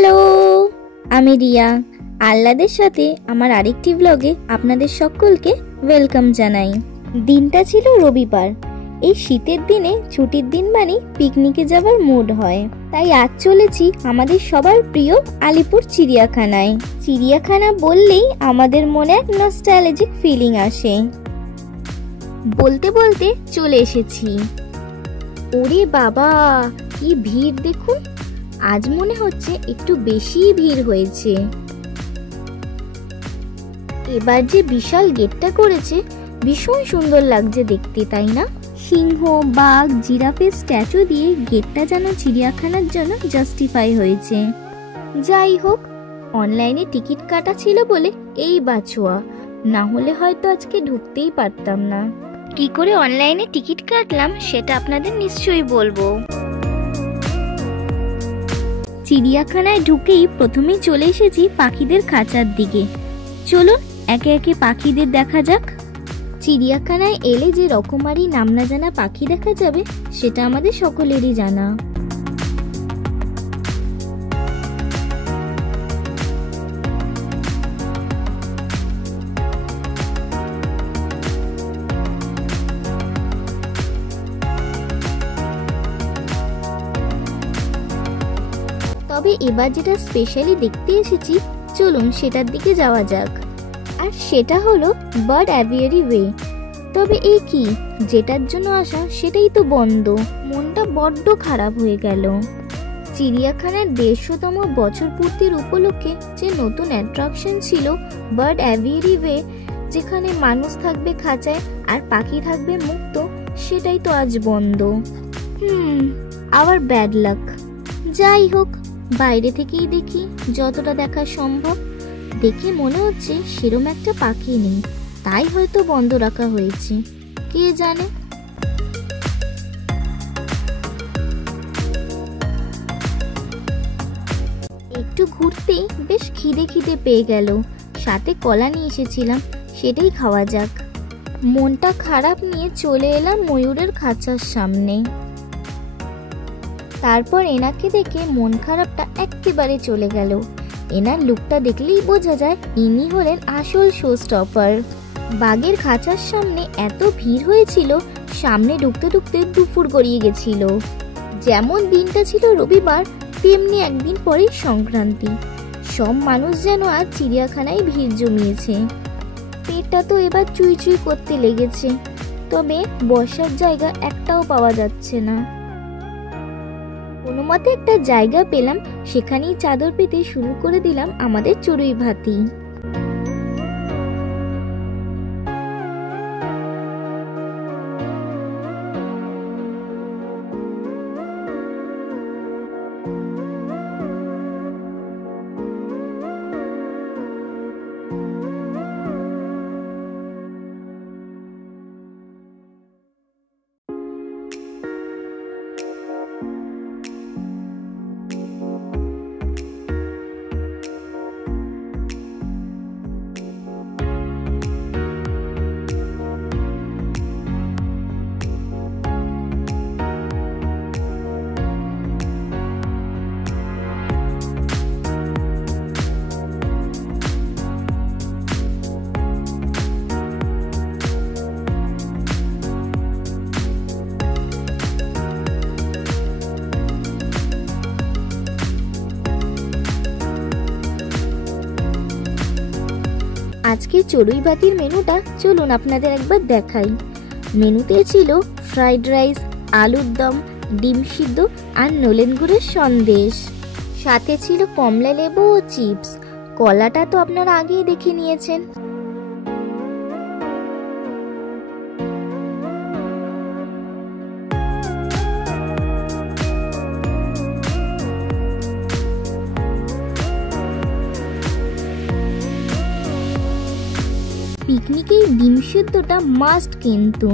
Hello, আমি রিয়া। আহ্লাদের সাথে আমার আরেকটি ব্লগে আপনাদের সকলকে ওয়েলকাম জানাই। দিনটা ছিল রবিবার। এই শীতের দিনে ছুটির দিন মানে পিকনিকে যাবার মুড হয়। তাই আজ চলেছি আমাদের সবার প্রিয় আলিপুর চিড়িয়াখানায়। চিড়িয়াখানা বললেই আমাদের মনে এক নস্টালজিক ফিলিং আসে। বলতে বলতে চলে এসেছি। ওরে বাবা, কি ভিড় দেখুন! আজ মনে হচ্ছে একটু বেশি ভিড় হয়েছে। এবার যে বিশাল গেটটা করেছে, ভীষণ সুন্দর লাগছে দেখতে, তাই না? সিংহ, বাঘ, জিরাফের স্ট্যাচু দিয়ে গেটটা যেন চিড়িয়াখানার জন্য জাস্টিফাই হয়েছে। যাই হোক, অনলাইনে টিকিট কাটা ছিল বলে এই বাছোয়া, না হলে হয়তো আজকে ঢুকতেই পারতাম না। কি করে অনলাইনে টিকিট কাটলাম সেটা আপনাদের নিশ্চয়ই বলবো। চিড়িয়াখানায় ঢুকেই প্রথমেই চলে এসেছি পাখিদের খাঁচার দিকে। চলুন একে একে পাখিদের দেখা যাক। চিড়িয়াখানায় এলে যে রকমারি নাম না জানা পাখি দেখা যাবে সেটা আমাদের সকলেরই জানা। তবে এবার যেটা স্পেশালি দেখতে এসেছি, চলুন সেটার দিকে যাওয়া যাক। আর সেটা হলো বার্ড অ্যাভিয়ারি ওয়ে। তবে এই কি, যেটার জন্য আসা সেটাই তো বন্ধ। মনটা বড্ড খারাপ হয়ে গেল। চিড়িয়াখানার 150তম বছর পূর্তির উপলক্ষে যে নতুন অ্যাট্রাকশন ছিল বার্ড অ্যাভিয়ারি ওয়ে, যেখানে মানুষ থাকবে খাঁচায় আর পাখি থাকবে মুক্ত, সেটাই তো আজ বন্ধ। আবার ব্যাড লাক। যাই হোক, বাইরে থেকেই দেখি যতটা দেখা সম্ভব। দেখে মনে হচ্ছে সেরম একটা পাখি নেই, তাই হয়তো বন্ধ রাখা হয়েছে, কে জানে। একটু ঘুরতেই বেশ খিদে খিদে পেয়ে গেল। সাথে কলা নিয়ে এসেছিলাম, সেটাই খাওয়া যাক। মনটা খারাপ নিয়ে চলে এলাম ময়ূরের খাঁচার সামনে। তারপর এনাকে দেখে মন খারাপটা একেবারে চলে গেল। এনার লুকটা দেখলেই বোঝা যায় ইনি হলেন আসল শো স্টপার। বাঘের খাঁচার সামনে এত ভিড় হয়েছিল, সামনে ঢুকতে ঢুকতে দুপুর গড়িয়ে গেছিল। যেমন দিনটা ছিল রবিবার, তেমনি একদিন পরেই সংক্রান্তি। সব মানুষ যেন আজ চিড়িয়াখানায় ভিড় জমিয়েছে। পেটটা তো এবার চুই চুই করতে লেগেছে, তবে বসার জায়গা একটাও পাওয়া যাচ্ছে না। কোনো মতে একটা জায়গা পেলাম, সেখানেই চাদর পেতে শুরু করে দিলাম আমাদের চড়ুই ভাতি। আজকে চড়ুই ভাতির মেনুটা চলুন আপনাদের একবার দেখাই। মেনুতে ছিল ফ্রাইড রাইস, আলুর দম, ডিম সিদ্ধ আর নলেন গুড়ের সন্দেশ। সাথে ছিল কমলা লেবু ও চিপস। কলাটা তো আপনারা আগেই দেখে নিয়েছেন। পিকনিকে ডিম সিদ্ধটা মাস্ট কিন্তু।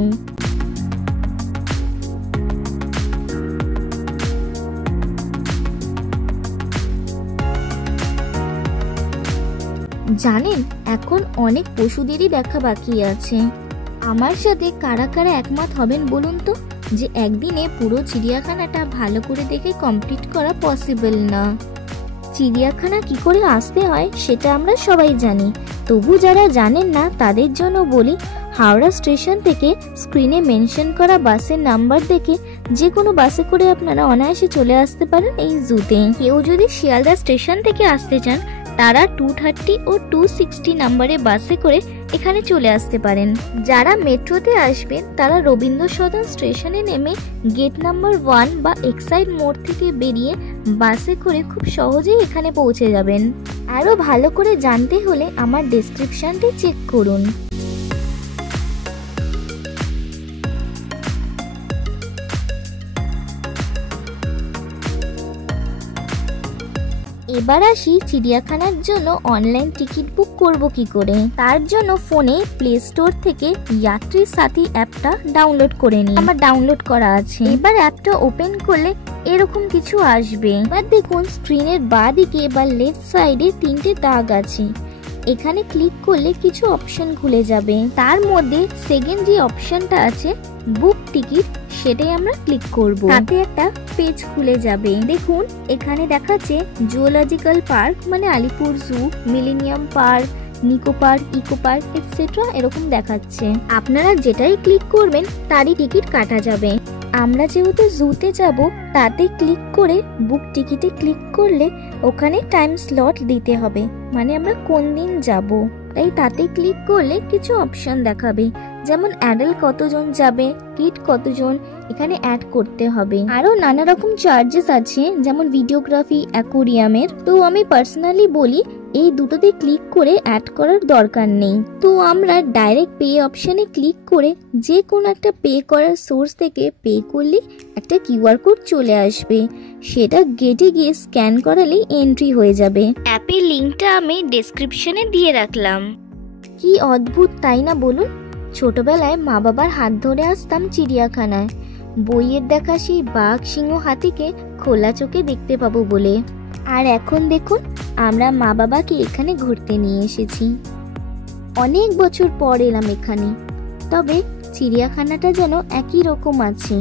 জানেন, এখন অনেক পশুদেরই দেখা বাকি আছে। আমার সাথে কারা কারা একমত হবেন বলুন তো, যে একদিনে পুরো চিড়িয়াখানাটা ভালো করে দেখে কমপ্লিট করা পসিবল না। চিড়িয়াখানা কি করে আসতে হয় সেটা আমরা সবাই জানি, তবু যারা জানেন না তাদের জন্য বলি, হাওড়া স্টেশন থেকে স্ক্রিনে মেনশন করা বাসের নাম্বার দেখে যে কোনো বাসে করে আপনারা অনায়াসে চলে আসতে পারেন এই জুতে। কেউ যদি শিয়ালদা স্টেশন থেকে আসতে চান তারা 230 ও 260 নাম্বারে বাসে করে এখানে চলে আসতে পারেন। যারা মেট্রোতে আসবেন তারা রবীন্দ্র সদন স্টেশনে নেমে গেট নাম্বার 1 বা এক্সাইড মোড় থেকে বেরিয়ে বাসে করে খুব সহজেই এখানে পৌঁছে যাবেন। আরও ভালো করে জানতে হলে আমার ডেসক্রিপশনটি চেক করুন। এবার আসি চিড়িয়াখানার জন্য অনলাইন টিকিট বুক করব কি করে। তার জন্য ফোনে প্লে স্টোর থেকে যাত্রী সাথী অ্যাপটা ডাউনলোড করে নিই। আমার ডাউনলোড করা আছে। এবার অ্যাপটা ওপেন করলে এরকম কিছু আসবে। এবার দেখুন স্ক্রিনের বাঁ দিকে বা লেফট সাইডে 3টে দাগ আছে। এখানে ক্লিক করলে কিছু অপশন খুলে যাবে। তার মধ্যে সেকেন্ড যে অপশনটা আছে বুক টিকিট, সেটাই আমরা ক্লিক করব। তাতে একটা পেজ খুলে যাবে। দেখুন এখানে দেখাচ্ছে জুওলজিক্যাল পার্ক মানে Alipore zoo, millennium park, Nicco park, eco park etcetera এরকম দেখাচ্ছে। আপনারা যেটাই ক্লিক করবেন তারই টিকিট কাটা যাবে। আমরা যেহেতু জুতে যাব তাতে ক্লিক করে বুক টিকিটে ক্লিক করলে ওখানে টাইম স্লট দিতে হবে, মানে আমরা কোন দিন যাব। তাই তাতে ক্লিক করলে কিছু অপশন দেখাবে, যেমন অ্যাডাল্ট কতজন যাবে, কিড কতজন, এখানে অ্যাড করতে হবে। আরো নানা রকম চার্জেস আছে, যেমন ভিডিওগ্রাফি, অ্যাকোরিয়ামের। তো আমি পার্সোনালি বলি এই দুটোতে ক্লিক করে অ্যাড করার দরকার নেই। তো আমরা ডাইরেক্ট পে অপশনে ক্লিক করে যে কোনো একটা পে করার সোর্স থেকে পে করলে একটা কিউআর কোড চলে আসবে, সেটা গেটে গিয়ে স্ক্যান করালেই এন্ট্রি হয়ে যাবে। অ্যাপের লিংকটা আমি ডেসক্রিপশনে দিয়ে রাখলাম। কি অদ্ভুত তাই না বলুন? ছোটবেলায় মা বাবার হাত ধরে আসতাম চিড়িয়াখানায়, বইয়ের দেখা সেই বাঘ, সিংহ, হাতিকে খোলা চোখে দেখতে পাবো বলে। আর এখন দেখুন আমরা মা বাবাকে এখানে ঘুরতে নিয়ে এসেছি। অনেক বছর পর এলাম এখানে, তবে চিড়িয়াখানাটা যেন একই রকম আছে,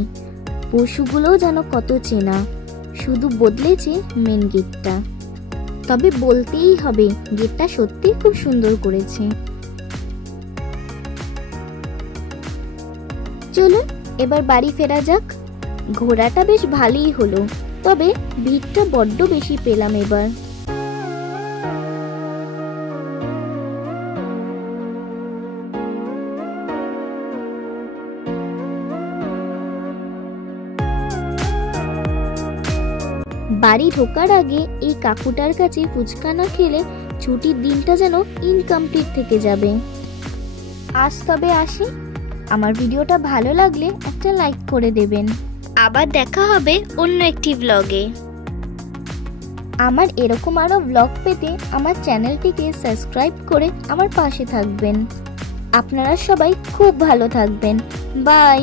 পশুগুলোও যেন কত চেনা, শুধু বদলেছে মেন গেটটা। তবে বলতেই হবে গেটটা সত্যি খুব সুন্দর করেছে। চলুন এবার বাড়ি ফেরা যাক। ঘোরাটা বেশ ভালোই হলো, তবে ভিড়টা বড্ড বেশি পেলাম এবার। বাড়ি ঢোকার আগে এই কাকুটার কাছে ফুচকা না খেলে ছুটির দিনটা যেন ইনকমপ্লিট থেকে যাবে। আজ তবে আসি। আমার ভিডিওটা ভালো লাগলে একটা লাইক করে দেবেন। আবার দেখা হবে অন্য একটি ব্লগে। আমার এরকম আরো ব্লগ পেতে আমার চ্যানেলটিকে সাবস্ক্রাইব করে আমার পাশে থাকবেন। আপনারা সবাই খুব ভালো থাকবেন। বাই।